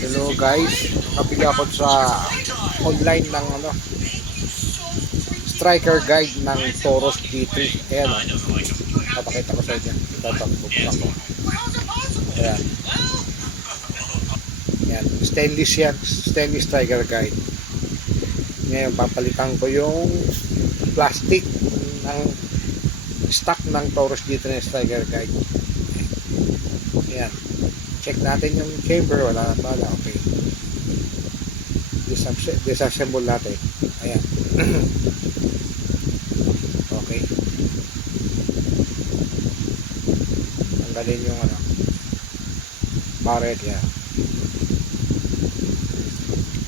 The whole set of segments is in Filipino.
Hello guys, nakabili ako sa online ng striker guide ng Toros D3. Ayan o, papakita ko sa inyo. Bubuksan ko. Ayan. Ayan, stainless yan, stainless striker guide. Ngayon papalitan ko yung plastic ng stock ng Toros D3 na striker guide. Ayan, check natin yung chamber, wala na pala. Okay, disassemble natin. Ayan. Okay, tanggalin yung barrel yan.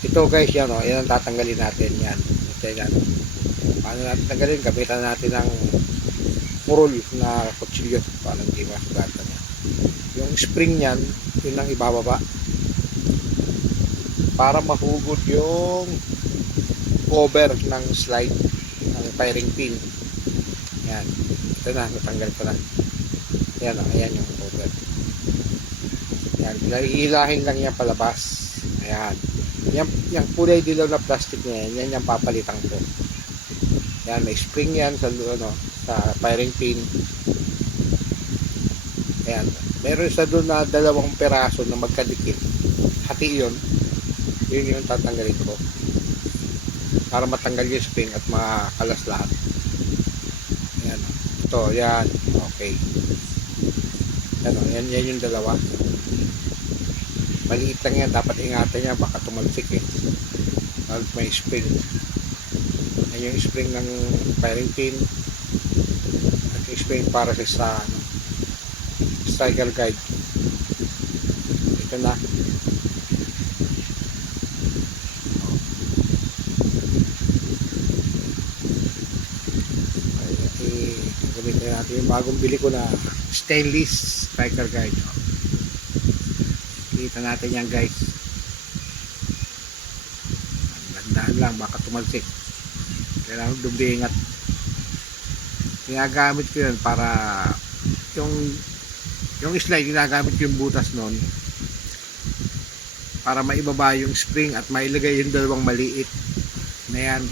Ito guys, yan o, yan ang tatanggalin natin. Yan, yan. Paano natin tanggalin? Gamitan natin ng purol na kutsilyo para hindi masugatan yan. Yung spring yan, yun ang ibababa para mahugod yung cover ng slide ng firing pin. Yan, ito na, natanggal ko na. Yan o, ayan yung cover. Yan, hilahin lang yan palabas. Ayan, yung kulay dilaw na plastic niya yan, yan yung papalitan ko. Yan, may spring yan sa sa firing pin. Ayan, meron sa doon na 2 peraso na magkadikit. Hati yun yung tatanggalin ko para matanggal yung spring at makalas lahat. Ayan, ito, yan. Okay, yan, yan yung 2. Maliit lang yan, dapat ingatan niya, baka tumalsik pag may spring. Yan yung spring ng firing pin at yung spring para sa striker guide. Ito na. Gamitin natin yung bagong bili ko na stainless striker guide. Kita natin yan guys. Gandaan lang, baka tumalsik. Kailangan dumiingat. Ginagamit ko yun para yung slide, ginagamit ko yung butas nun para maibaba yung spring at mailagay yung 2 maliit na yan.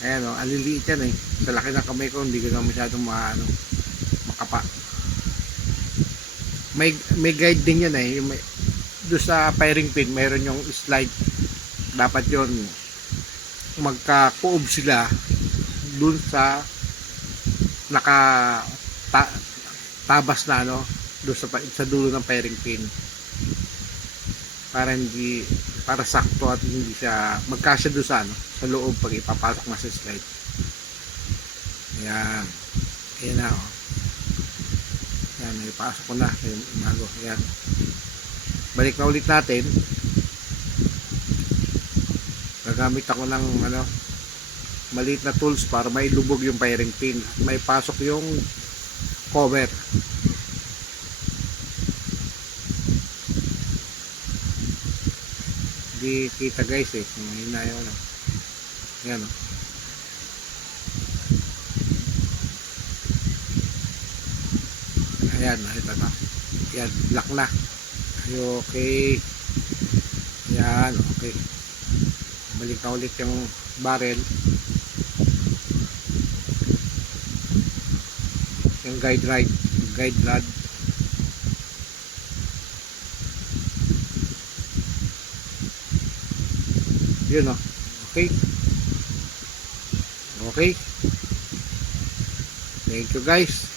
Ayan o, aliliit yan sa laki ng kamay ko, hindi ko na masyadong makapa. May guide din yan doon sa firing pin mayroon yung slide, dapat yon magka-coob sila doon sa tabas na doon sa dulo ng firing pin para sakto at hindi siya magkasya doon sa loob pag ipapasok na sa slide. Ayan, ayan na yan, ipasok ko na yung bago. Ayan, balik na ulit natin. Gagamit ako ng maliit na tools para mailubog yung firing pin at may pasok yung cover. Di kita guys mahina yun yan ayan, ito na yan, black na. Okay, yan, okay. Balik na ulit yung barrel, yung guide rod. Yun okay. Okay, thank you guys.